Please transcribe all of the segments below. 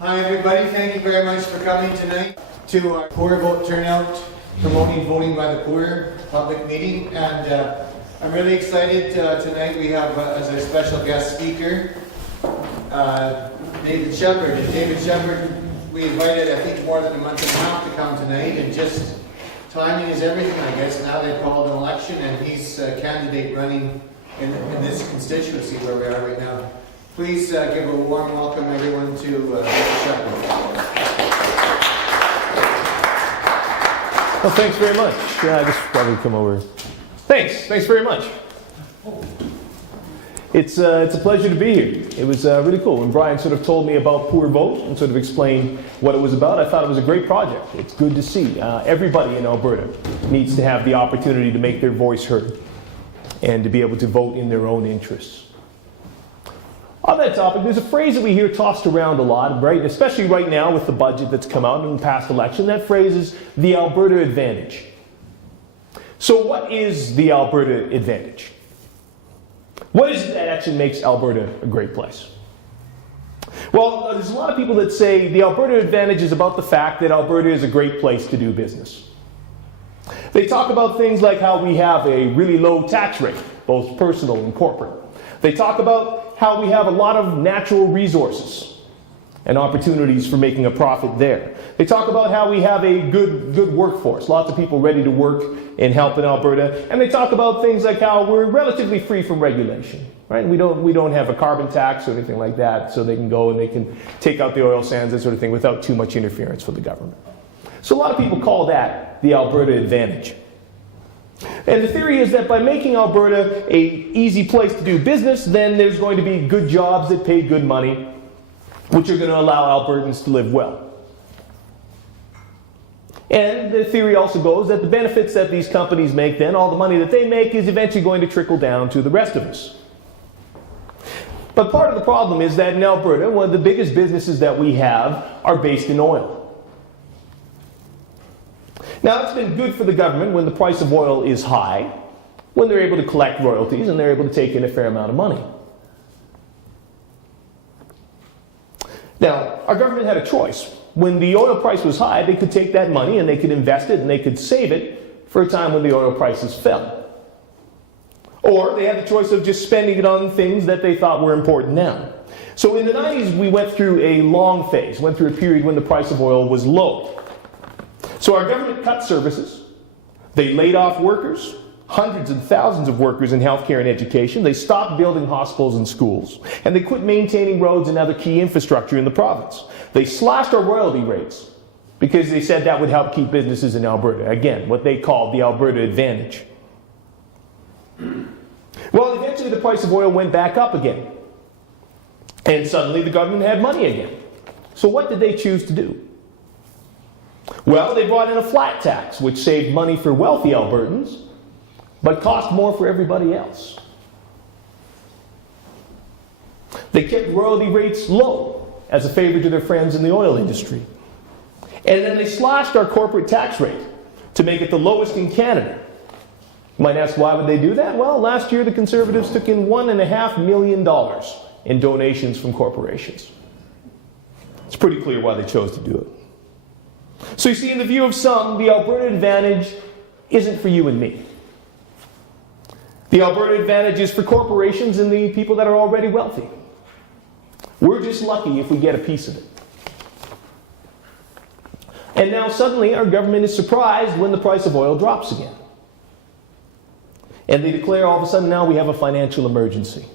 Hi everybody, thank you very much for coming tonight to our Poor Vote Turnout promoting voting by the poor public meeting. And I'm really excited tonight we have as our special guest speaker David Shepherd. And David Shepherd, we invited I think more than a month and a half to come tonight, and just timing is everything, I guess. Now they've called an election and he's a candidate running in this constituency where we are right now. Please give a warm welcome, everyone, to Mr. Shepherd. Well, thanks very much. I just probably come over. Thanks very much. It's a pleasure to be here. It was really cool. When Brian sort of told me about Poor Vote and sort of explained what it was about, I thought it was a great project. It's good to see. Everybody in Alberta needs to have the opportunity to make their voice heard and to be able to vote in their own interests. On that topic, there's a phrase that we hear tossed around a lot, right? Especially right now with the budget that's come out in the past election. That phrase is the Alberta advantage. So what is the Alberta advantage? What is it that actually makes Alberta a great place? Well, there's a lot of people that say the Alberta advantage is about the fact that Alberta is a great place to do business. They talk about things like how we have a really low tax rate, both personal and corporate. They talk about how we have a lot of natural resources and opportunities for making a profit there. They talk about how we have a good workforce, lots of people ready to work and help in Alberta. And they talk about things like how we're relatively free from regulation, right? We don't have a carbon tax or anything like that, so they can go and they can take out the oil sands, that sort of thing, without too much interference from the government. So a lot of people call that the Alberta advantage. And the theory is that by making Alberta an easy place to do business, then there's going to be good jobs that pay good money, which are going to allow Albertans to live well. And the theory also goes that the benefits that these companies make then, all the money that they make, is eventually going to trickle down to the rest of us. But part of the problem is that in Alberta, one of the biggest businesses that we have are based in oil. Now, it's been good for the government when the price of oil is high, when they're able to collect royalties and they're able to take in a fair amount of money. Now, our government had a choice. When the oil price was high, they could take that money and they could invest it and they could save it for a time when the oil prices fell. Or they had the choice of just spending it on things that they thought were important now. So in the 90s, we went through a long phase, went through a period when the price of oil was low. So our government cut services, they laid off workers, hundreds and thousands of workers in healthcare and education, they stopped building hospitals and schools, and they quit maintaining roads and other key infrastructure in the province. They slashed our royalty rates because they said that would help keep businesses in Alberta. Again, what they called the Alberta advantage. Well, eventually the price of oil went back up again, and suddenly the government had money again. So what did they choose to do? Well, they brought in a flat tax, which saved money for wealthy Albertans, but cost more for everybody else. They kept royalty rates low as a favor to their friends in the oil industry. And then they slashed our corporate tax rate to make it the lowest in Canada. You might ask, why would they do that? Well, last year the Conservatives took in $1.5 million in donations from corporations. It's pretty clear why they chose to do it. So you see, in the view of some, the Alberta advantage isn't for you and me. The Alberta advantage is for corporations and the people that are already wealthy. We're just lucky if we get a piece of it. And now suddenly our government is surprised when the price of oil drops again. And they declare all of a sudden now we have a financial emergency.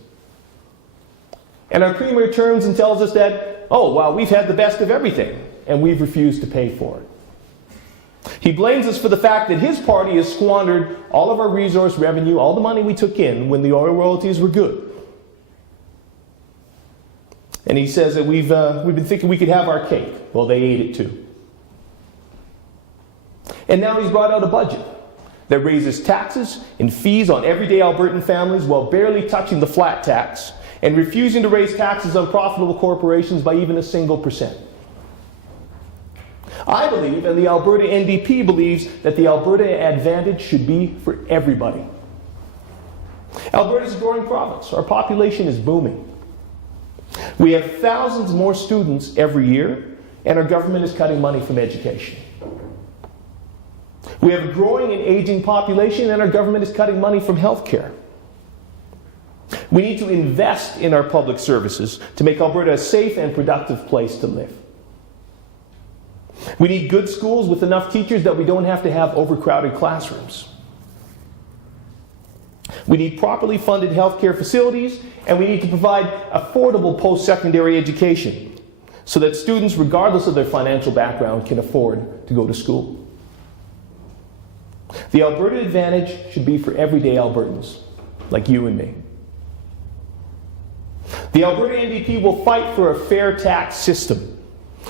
And our Premier turns and tells us that, oh, well, we've had the best of everything, and we've refused to pay for it. He blames us for the fact that his party has squandered all of our resource revenue, all the money we took in when the oil royalties were good. And he says that we've been thinking we could have our cake. Well, they ate it too. And now he's brought out a budget that raises taxes and fees on everyday Albertan families while barely touching the flat tax and refusing to raise taxes on profitable corporations by even a single %. I believe, and the Alberta NDP believes, that the Alberta advantage should be for everybody. Alberta is a growing province. Our population is booming. We have thousands more students every year, and our government is cutting money from education. We have a growing and aging population, and our government is cutting money from health care. We need to invest in our public services to make Alberta a safe and productive place to live. We need good schools with enough teachers that we don't have to have overcrowded classrooms. We need properly funded healthcare facilities, and we need to provide affordable post-secondary education so that students, regardless of their financial background, can afford to go to school. The Alberta Advantage should be for everyday Albertans, like you and me. The Alberta NDP will fight for a fair tax system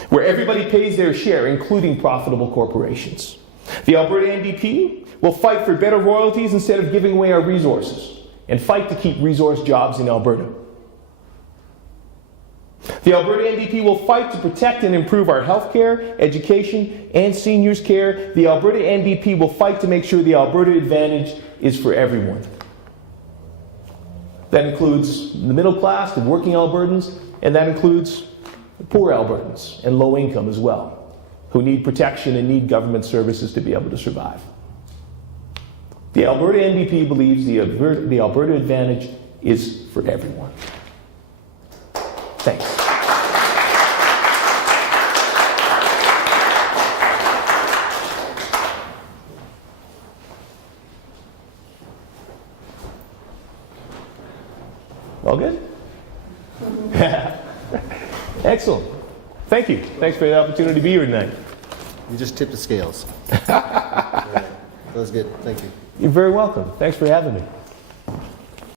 where everybody pays their share, including profitable corporations. The Alberta NDP will fight for better royalties instead of giving away our resources, and fight to keep resource jobs in Alberta. The Alberta NDP will fight to protect and improve our healthcare, education, and seniors care. The Alberta NDP will fight to make sure the Alberta Advantage is for everyone. That includes the middle class, the working Albertans, and that includes the poor Albertans and low income as well, who need protection and need government services to be able to survive. The Alberta NDP believes the Alberta Advantage is for everyone. Thanks. All good? Excellent. Thank you. Thanks for the opportunity to be here tonight. You just tipped the scales. That was good. Thank you. You're very welcome. Thanks for having me.